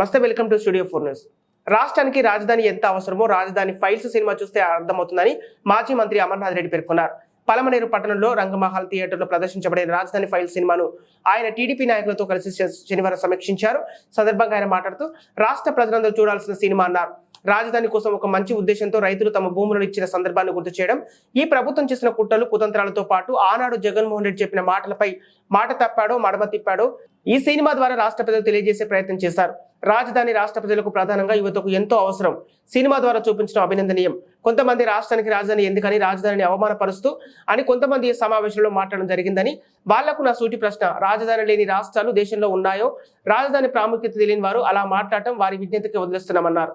నమస్తే welcome to studio four news. రాష్ట్రానికి రాజధాని ఎంత అవసరమో రాజధాని ఫైల్స్ సినిమా చూస్తే అర్థమవుతుందని మాజీ మంత్రి అమర్నాథ్ రెడ్డి పేర్కొన్నారు. పలమనేరు పట్టణంలో రంగమహల్ థియేటర్లో ప్రదర్శించబడిన రాజధాని ఫైల్స్ సినిమాను ఆయన టీడీపీ నాయకులతో కలిసి శనివారం సమీక్షించారు. సందర్భంగా ఆయన మాట్లాడుతూ రాష్ట్ర ప్రజలందరూ చూడాల్సిన సినిమా అన్నారు. రాజధాని కోసం ఒక మంచి ఉద్దేశంతో రైతులు తమ భూములను ఇచ్చిన సందర్భాన్ని గుర్తు చేయడం ఈ ప్రభుత్వం చేసిన కుట్రలు కుతంత్రాలతో పాటు ఆనాడు జగన్మోహన్ రెడ్డి చెప్పిన మాటలపై మాట తప్పాడో మడమ తిప్పాడో ఈ సినిమా ద్వారా రాష్ట్ర ప్రజలు తెలియజేసే ప్రయత్నం చేశారు. రాజధాని రాష్ట్ర ప్రజలకు ప్రధానంగా యువతకు ఎంతో అవసరం. సినిమా ద్వారా చూపించడం అభినందనీయం. కొంతమంది రాష్ట్రానికి రాజధాని ఎందుకని రాజధానిని అవమానపరుస్తూ అని కొంతమంది ఈ సమావేశంలో మాట్లాడడం జరిగిందని వాళ్ళకు నా సూటి ప్రశ్న. రాజధాని లేని రాష్ట్రాలు దేశంలో ఉన్నాయో రాజధాని ప్రాముఖ్యత తెలియని వారు అలా మాట్లాడటం వారి విజ్ఞతకి వదిలేస్తున్నామన్నారు.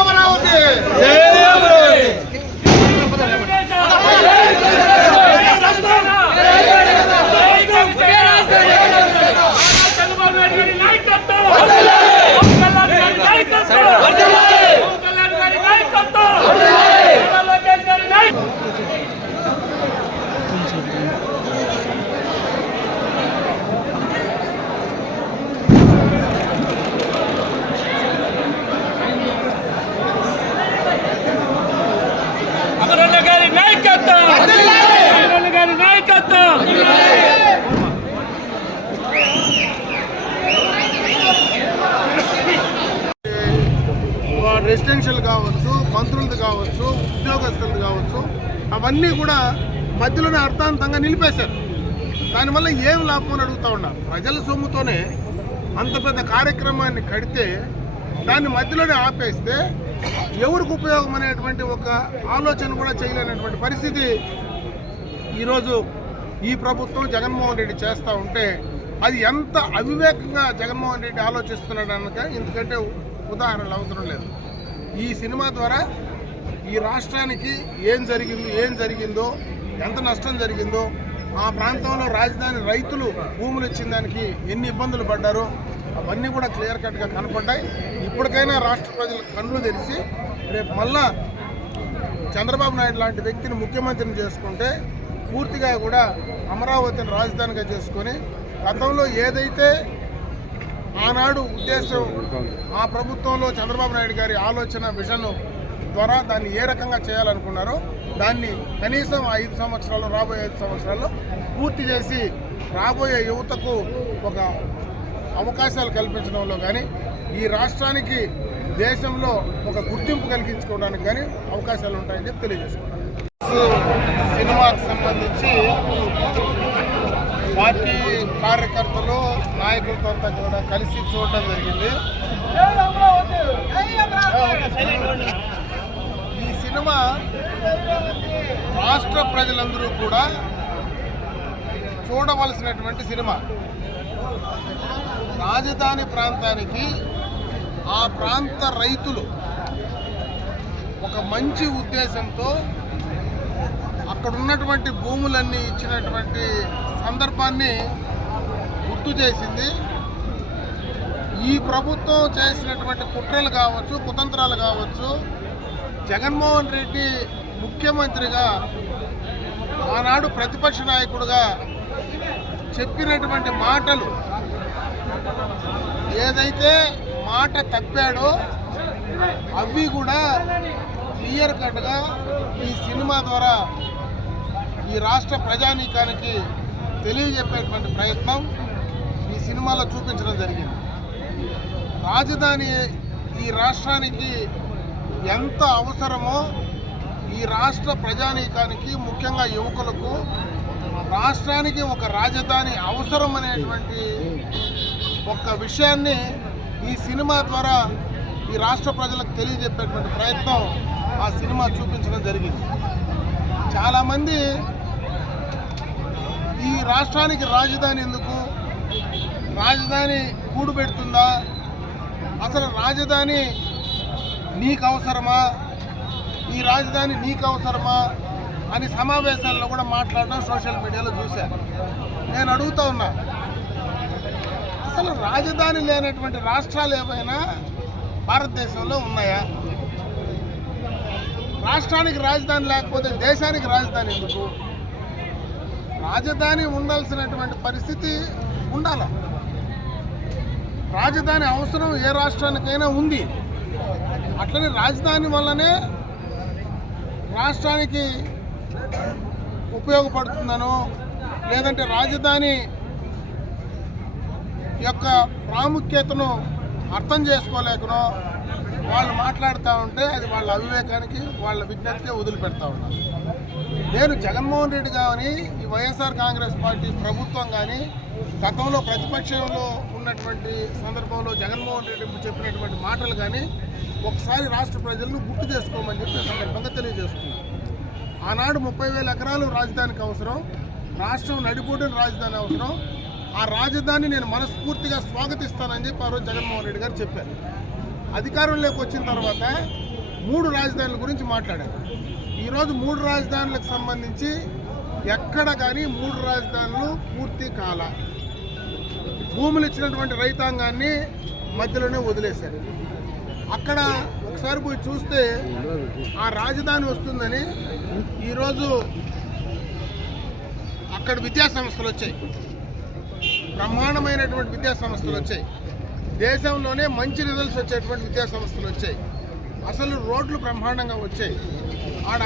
అమరన్న రెసిడెన్షియల్ కావచ్చు మంత్రులది కావచ్చు ఉద్యోగస్తులది కావచ్చు అవన్నీ కూడా మధ్యలోనే అర్థాంతంగా నిలిపేశారు. దానివల్ల ఏం లాభం అని అడుగుతా ఉన్నా. ప్రజల సొమ్ముతోనే అంత పెద్ద కార్యక్రమాన్ని కడితే దాన్ని మధ్యలోనే ఆపేస్తే ఎవరికి ఉపయోగం అనేటువంటి ఒక ఆలోచన కూడా చేయలేనటువంటి పరిస్థితి ఈరోజు ఈ ప్రభుత్వం జగన్మోహన్ రెడ్డి చేస్తూ ఉంటే అది ఎంత అవివేకంగా జగన్మోహన్ రెడ్డి ఆలోచిస్తున్నాడు అనక ఎందుకంటే ఉదాహరణలు అవసరం లేదు. ఈ సినిమా ద్వారా ఈ రాష్ట్రానికి ఏం జరిగింది ఏం జరిగిందో ఎంత నష్టం జరిగిందో ఆ ప్రాంతంలో రాజధాని రైతులు భూములు ఇచ్చిన దానికి ఎన్ని ఇబ్బందులు పడ్డారో అవన్నీ కూడా క్లియర్ కట్గా కనపడ్డాయి. ఇప్పటికైనా రాష్ట్ర ప్రజలు కన్నులు తెరిచి రేపు మళ్ళా చంద్రబాబు నాయుడు లాంటి వ్యక్తిని ముఖ్యమంత్రిని చేసుకుంటే పూర్తిగా కూడా అమరావతిని రాజధానిగా చేసుకొని గతంలో ఏదైతే ఆనాడు ఉద్దేశం ఆ ప్రభుత్వంలో చంద్రబాబు నాయుడు గారి ఆలోచన విజన్ ద్వారా దాన్ని ఏ రకంగా చేయాలనుకున్నారో దాన్ని కనీసం ఐదు సంవత్సరాలు రాబోయే ఐదు సంవత్సరాల్లో పూర్తి చేసి రాబోయే యువతకు ఒక అవకాశాలు కల్పించడంలో కానీ ఈ రాష్ట్రానికి దేశంలో ఒక గుర్తింపు కలిగించుకోవడానికి కానీ అవకాశాలు ఉంటాయని చెప్పి తెలియజేసుకుంటాను సినిమాకి సంబంధించి పార్టీ కార్యకర్తలు నాయకులతో అంతా కూడా కలిసి చూడటం జరిగింది. ఈ సినిమా రాష్ట్ర ప్రజలందరూ కూడా చూడవలసినటువంటి సినిమా. రాజధాని ప్రాంతానికి ఆ ప్రాంత రైతులు ఒక మంచి ఉద్దేశంతో అక్కడ ఉన్నటువంటి భూములన్నీ ఇచ్చినటువంటి సందర్భాన్ని గుర్తు చేసింది. ఈ ప్రభుత్వం చేసినటువంటి కుట్రలు కావచ్చు కుతంత్రాలు కావచ్చు జగన్మోహన్ రెడ్డి ముఖ్యమంత్రిగా ఆనాడు ప్రతిపక్ష నాయకుడుగా చెప్పినటువంటి మాటలు ఏదైతే మాట తప్పాడో అవి కూడా క్లియర్ కట్గా ఈ సినిమా ద్వారా ఈ రాష్ట్ర ప్రజానీకానికి తెలియజెప్పేటువంటి ప్రయత్నం ఈ సినిమాలో చూపించడం జరిగింది. రాజధాని ఈ రాష్ట్రానికి ఎంత అవసరమో ఈ రాష్ట్ర ప్రజానీకానికి ముఖ్యంగా యువకులకు రాష్ట్రానికి ఒక రాజధాని అవసరం అనేటువంటి ఒక విషయాన్ని ఈ సినిమా ద్వారా ఈ రాష్ట్ర ప్రజలకు తెలియజెప్పేటువంటి ప్రయత్నం ఆ సినిమా చూపించడం జరిగింది. చాలామంది ఈ రాష్ట్రానికి రాజధాని ఎందుకు? రాజధాని కూడు పెడుతుందా? అసలు రాజధాని నీకు అవసరమా? ఈ రాజధాని నీకు అవసరమా? అని సమావేశాల్లో కూడా మాట్లాడడం సోషల్ మీడియాలో చూశాను నేను అడుగుతా ఉన్నా అసలు రాజధాని లేనటువంటి రాష్ట్రాలు ఏవైనా భారతదేశంలో ఉన్నాయా? రాష్ట్రానికి రాజధాని లేకపోతే దేశానికి రాజధాని ఎందుకు? రాజధాని ఉండాల్సినటువంటి పరిస్థితి ఉండాల? రాజధాని అవసరం ఏ రాష్ట్రానికైనా ఉంది. అట్లనే రాజధాని వల్లనే రాష్ట్రానికి ఉపయోగపడుతుందనో లేదంటే రాజధాని యొక్క ప్రాముఖ్యతను అర్థం చేసుకోలేకనో వాళ్ళు మాట్లాడుతూ ఉంటే అది వాళ్ళ అవివేకానికి వాళ్ళ విజ్ఞప్తికే వదిలిపెడతా ఉన్నారు. నేను జగన్మోహన్ రెడ్డి కానీ ఈ వైఎస్ఆర్ కాంగ్రెస్ పార్టీ ప్రభుత్వం కానీ గతంలో ప్రతిపక్షంలో ఉన్నటువంటి సందర్భంలో జగన్మోహన్ రెడ్డి చెప్పినటువంటి మాటలు కానీ ఒకసారి రాష్ట్ర ప్రజలను గుర్తు చేసుకోమని చెప్పి సందర్భంగా తెలియజేస్తున్నాను ఆనాడు ముప్పై వేల ఎకరాలు రాజధానికి అవసరం రాష్ట్రం నడిపోటిన రాజధాని అవసరం. ఆ రాజధాని నేను మనస్ఫూర్తిగా స్వాగతిస్తానని చెప్పి ఆ రోజు జగన్మోహన్ రెడ్డి గారు చెప్పారు. అధికారంలోకి వచ్చిన తర్వాత మూడు రాజధానుల గురించి మాట్లాడారు. ఈరోజు మూడు రాజధానులకు సంబంధించి ఎక్కడ కానీ మూడు రాజధానులు పూర్తి కాల. భూములు ఇచ్చినటువంటి రైతాంగాన్ని మధ్యలోనే వదిలేశారు. అక్కడ ఒకసారి పోయి చూస్తే ఆ రాజధాని వస్తుందని ఈరోజు అక్కడ విద్యా సంస్థలు వచ్చాయి. బ్రహ్మాండమైనటువంటి విద్యా సంస్థలు వచ్చాయి. దేశంలోనే మంచి రిజల్ట్స్ వచ్చేటువంటి విద్యా సంస్థలు వచ్చాయి. అసలు రోడ్లు బ్రహ్మాండంగా వచ్చాయి. ఆడ